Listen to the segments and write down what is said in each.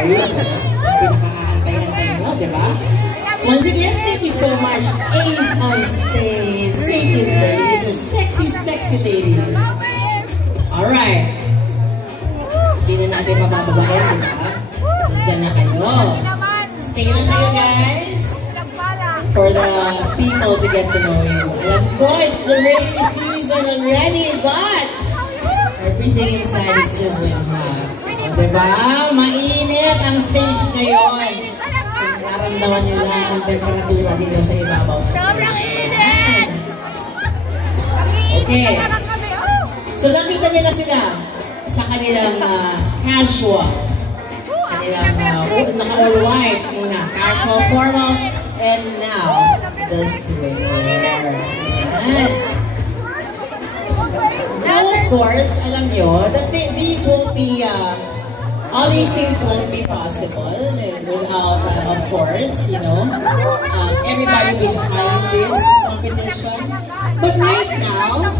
Mary. Pinaka-antay-antay nyo, di ba? Once again, thank you so much, Ace of Space. Thank you, ladies. You're sexy, sexy ladies. Alright. Hindi na natin mabababahin, di ba? So, dyan na kayo. Stay na kayo, guys. For the people to get to know you. Alam ko, it's the rainy season already, but everything inside is sizzling hot. Diba? Mainit ang stage ngayon. Kung nararamdaman nyo lang ang temperatura dito sa ibabaw ng stage. Okay. So nakita nyo na sila sa kanilang casual. Kanilang naka-all white muna. Casual, formal, and now the swimwear. Now, of course, alam nyo that these won't be, all these things won't be possible without, of course, you know, everybody behind this competition. But right now,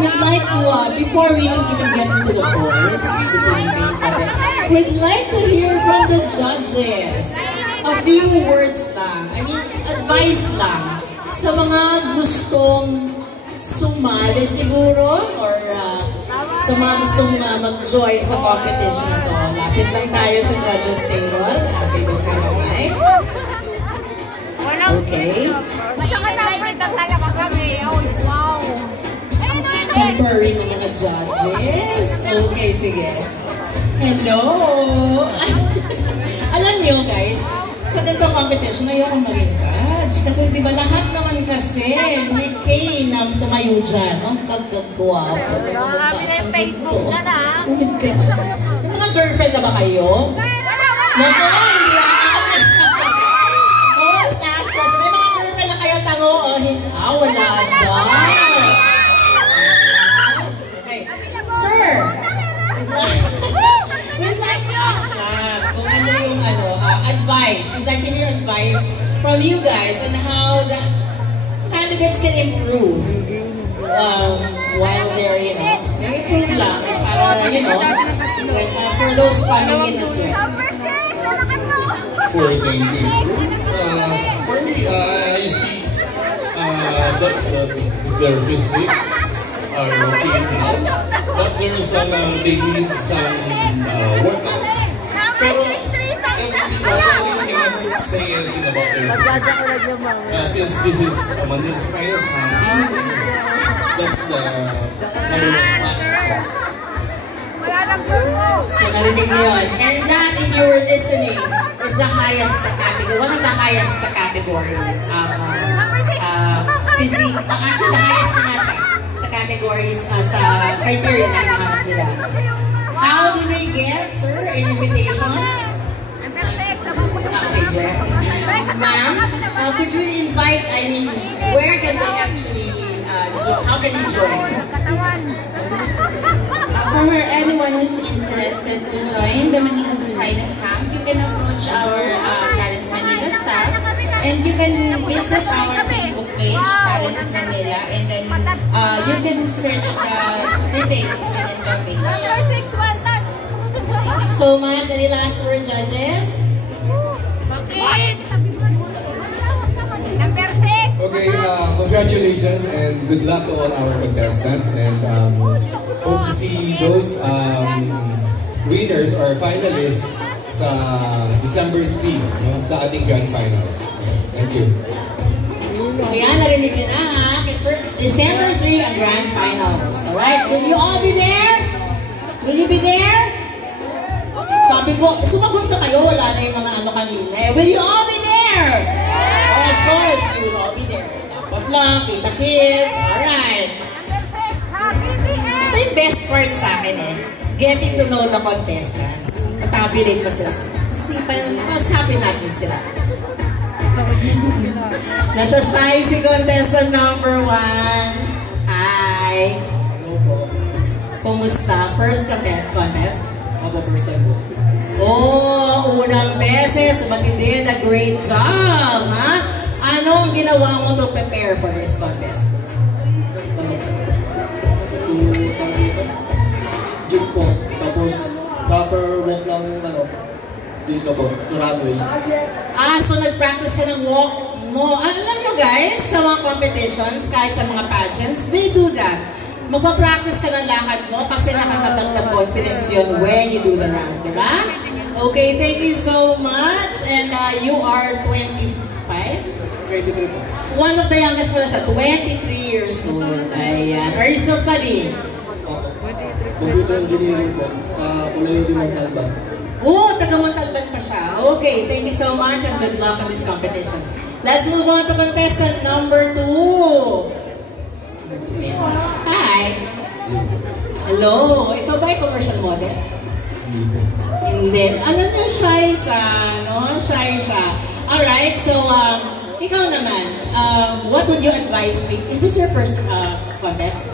we'd like to, before we even get into the polls, we'd like to hear from the judges. A few words lang, I mean, advice lang sa mga gustong sumali siguro or sa mga gustong mag-join sa competition na to. Lapit lang tayo sa judges table. Kasi doon kayo kamay. Okay. Comparing ng mga judges. Okay, sige. Hello! Alam niyo guys, sa ganitong competition, ayokong maging judge. Kasi di ba lahat naman kasi may K na tumayo dyan. Ang kagagwa. May mga girlfriend na ba kayo? Naku, hindi lang. Oh, last question. May mga girlfriend na kayo tango? Wala ba? Okay. Sir! We'd like to ask kung ano yung advice. We'd like to hear advice from you guys on how the candidates can improve while they're, you know, improve lang para, you know, for those coming in as well. For them to improve, for me, I see their physics are okay now, but there's some, they need some workout. Pero I cannot say anything about their physics. Since this is Manila's finest hunting, that's the number one factor. So narinig mo yun. And that, if you were listening, is the highest sa category. One of the highest sa category. Physique. Actually, the highest na siya sa categories, sa criteria na hinahanap nila. How do they get, sir, an invitation? Okay, Jeff. Ma'am, could you invite, I mean, where can they actually, how can they join? For anyone who's interested to join the Manila's Finest Hunk, you can approach our Talents Manila staff, and you can visit our Facebook page, Talents Manila, and then you can search the details within the page. Thank you so much. Any last word, judges? Okay, congratulations and good luck to all our contestants, and hope to see those winners or finalists sa December 3 sa ating grand finals. Thank you. Ayan, narinig nyo na ha. December 3 ang grand finals. Alright, will you all be there? Will you be there? Sabi ko, sumagot na kayo, wala na yung mga ano kanina. Will you all be there? Oh, of course, you will all be there. Dapat lang, kita kids. Alright. Ito yung best part sa akin getting to know the contestants. Matabulate pa sila. Kausapin natin sila. Nasa shy si contestant number 1. Hi. Kumusta? First contest? Ako, first time po. Oh, unang beses. Ba't hindi? A great job, ha? Ano ang ginawa mo to prepare for this contest? Gym po. Tapos, proper walk lang, Dito po, runway. So nag-practice ka ng walk mo. Alam nyo guys, sa mga competitions, kahit sa mga pageants, they do that. Magpa-practice ka ng lakad mo kasi nakakadagdag confidence yun when you do the run, di ba? Okay, thank you so much. And you are 25? 23 po. One of the youngest pala siya, 23 years old. Ayan. Are you still studying? Opo. Computer engineering po sa Pulayo de Montalban. Taga Montalban pa siya. Okay, thank you so much and good luck on this competition. Let's move on to contestant number 2. Hi. Hello. Ikaw ba ay commercial model? Hindi. Alam niyo, shy siya, no? Shy siya. Alright, so, ikaw naman, what would you advise me? Is this your first contest?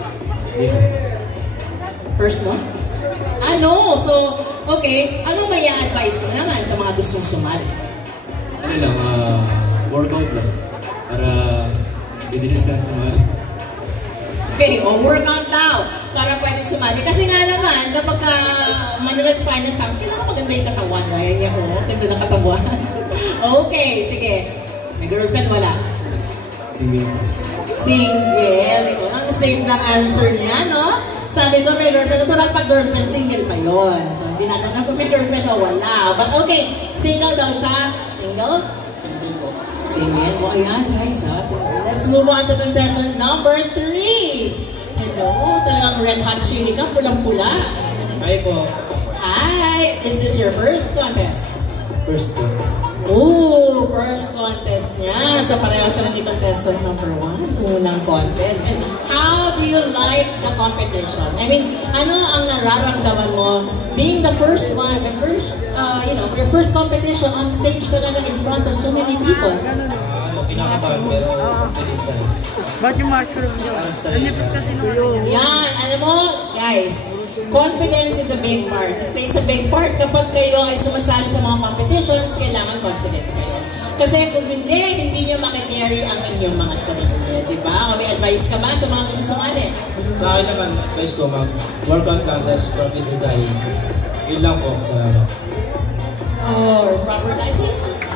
First one? No. So, okay, anong may advice mo naman sa mga gustong sumali? Ano lang, workout lang. Para bibilis lang sumali. Okay, workout daw para pwede sumali. Kasi nga naman, kapag Manila's Finest House, kailangan maganda yung katawan. Ayan niya po, ganda ng katawan. Okay, sige. May girlfriend wala? Single. Single. Ikaw ang save na answer niya, no? Sabi ko, may girlfriend. Natural pag girlfriend, single pa yun. So, hindi natin na kung may girlfriend o wala. But okay, single daw siya. Single? Single po. Single. Well, ayan, guys, ha? Let's move on to contestant number 3. Hello, talagang red hot chili ka, pulang-pula. Hi po. Hi! Is this your first contest? First po. First contest niya. So pareho sila ni contestant number 1. Unang contest. And how do you like the competition? I mean, ano ang nararamdaman mo being the first one, the first, your first competition on stage talaga in front of so many people? Kinakabahan pero bilisan. Ba't yung marker mo? Nalipit kasi nung Yan, alam mo, guys, confidence is a big part. It plays a big part. Kapag kayo ay sumasali sa mga competitions, kailangan confident kayo. Kasi kung hindi nyo makikarry ang inyong mga sarili. Diba? May advice ka ba sa mga gusto sumali? Sa akin naman, advice ko, mag-workout lang, that's profit or die. Yun lang po, salamat. Proper diet.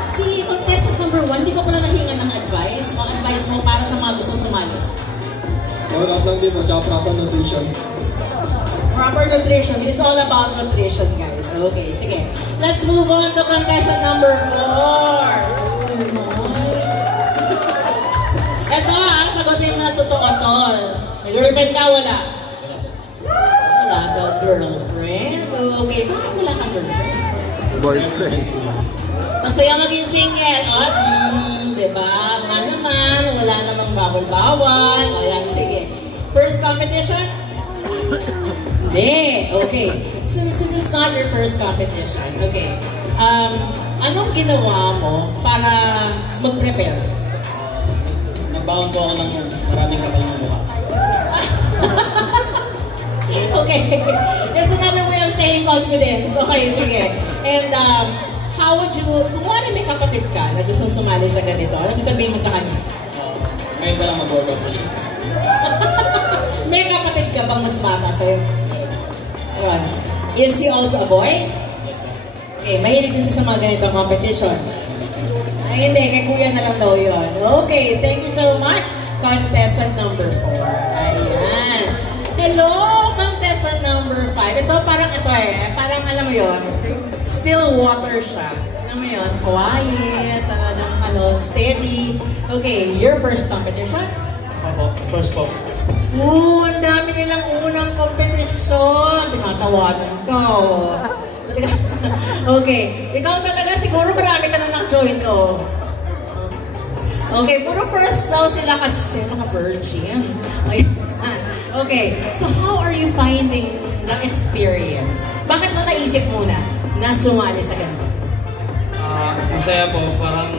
Si contestant number 1, di ko pala nahinga ng advice. O advice mo para sa mga gustong sumali? Workout lang din po, tsaka proper nutrition. Proper nutrition. It's all about nutrition, guys. Okay, sige. Let's move on to contestant number 4. Eto sagutin na totoo, tol. May girlfriend ka, wala? Wala ka girlfriend? Okay, bakit wala ka girlfriend? boyfriend. Masaya maging single. Diba? Nga naman, wala namang bawal-bawal. O yan, sige. First competition? Hindi. Okay. Since this is not your first competition, okay. Anong ginawa mo para mag-prepare? Nagbaon po ako ng maraming kapal ng mukha. Okay. That's another way of saying confidence. Okay, sige. And how would you, kung wala may kapatid ka na gusto sumali sa ganito, ano sasabihin mo sa kanya? Ngayon pa lang mag-workout po siya. May kapatid ka bang mas bata sa'yo? Ayun. Is he also a boy? Yes, ma'am. Okay, mahilig din siya sa mga ganitong competition. Ay, hindi. Kay kuya na lang daw yun. Okay, thank you so much. Contestant number 4. Ayan. Hello, contestant number 5. Ito, parang parang alam mo yun, still water siya. Alam mo yun, quiet, talagang steady. Okay, your first competition? Opo, first po. Ang dami nilang unang kompetisyon. Tinatawanan ka, Okay, ikaw talaga siguro marami ka na nag-join, no? Okay, puro first daw sila kasi mga virgin. Okay, so how are you finding the experience? Bakit mo naisip muna na sumali sa ganito? Masaya po, parang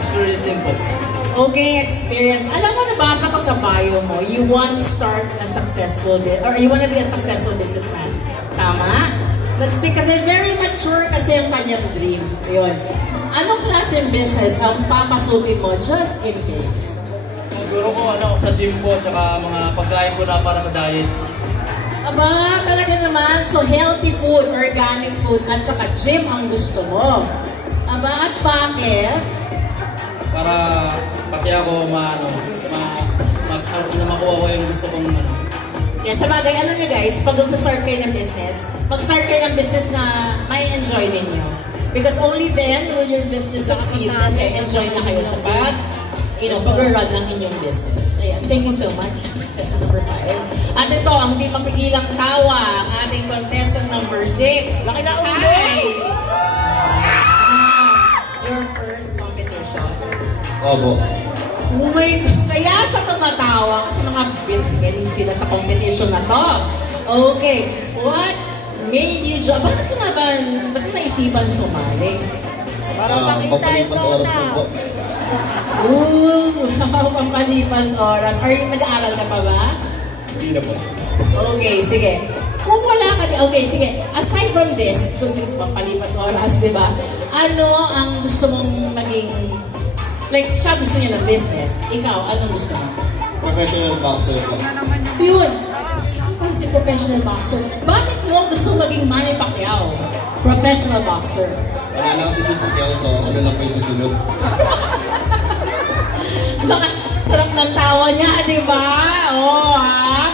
experience din po. Okay, experience. Alam mo, nabasa ko sa bio mo, you want to start a successful, or you want to be a successful businessman. Tama? Nag-stick kasi, very mature kasi ang kanyang dream. Yun. Anong klaseng business ang papasukin mo just in case? Siguro ko sa gym po, tsaka mga pagkain ko na para sa diet. Aba, talaga naman. So, healthy food, organic food, at saka gym ang gusto mo. Aba, at bakit? Para pati ako makuha ko yung gusto kong Yeah, sa bagay, alam niyo guys, pag start kayo ng business, mag-start kayo ng business na may enjoy ninyo. Because only then will your business succeed kasi enjoy na kayo sa pag-run ng inyong business. Ayan, thank you so much. That's number 5. At ito, ang di mapigilang tawa, ang ating contestant number 6. Hi! Your first competition. Opo. Kaya siya tumatawa kasi mga galing sila sa competition na to. Okay, what made you join? Bakit naisipan sumali? Para pampalipas oras lang po. Pampalipas oras. Mag-aaral ka pa ba? Hindi na po. Okay, sige. Kung wala ka, okay, sige. Aside from this, since pampalipas oras, di ba? Ano ang gusto mong maging, like, siya gusto niya ng business. Ikaw, anong gusto mo? Professional boxer po. Yun. Ano si professional boxer? Bakit mo gusto maging Manny Pacquiao? Professional boxer. Wala na kasi si Pacquiao, so ano lang po yung susunod. Baka sarap ng tawa niya, di ba? Oo,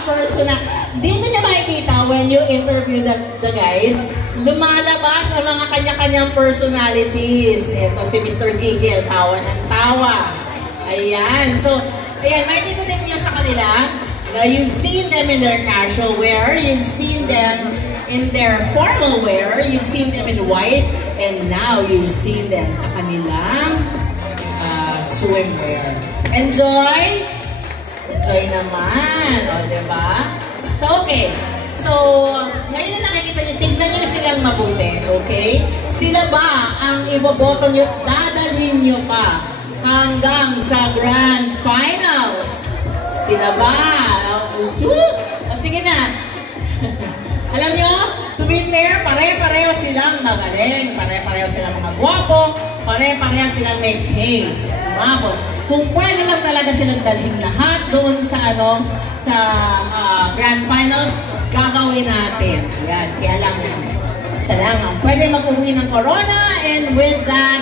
personal. Dito niya makikita when you interview the guys, lumalabas ang mga kanya-kanyang personalities. Ito si Mr. Gigil, tawa ng tawa. Ayan. So, ayan, makikita din niyo sa kanila na you've seen them in their casual wear, you've seen them in their formal wear, you've seen them in white, and now you've seen them sa kanilang swimwear. Enjoy? Enjoy naman. O, diba? So, okay. So, ngayon na nakikita nyo, tignan nyo silang mabuti. Okay? Sila ba ang iboboto nyo, dadalhin nyo pa hanggang sa Grand Finals? Sila ba? O, sige na. Alam nyo, to be fair, pare-pareho silang magaling. Pare-pareho silang mga gwapo. Pare-pareho silang may pay. Umabot. Kung pwede lang talaga silang dalhin lahat doon sa Grand Finals, gagawin natin. Yan. Kaya lang, isa lang ang pwede mag-uwi ng corona, and with that,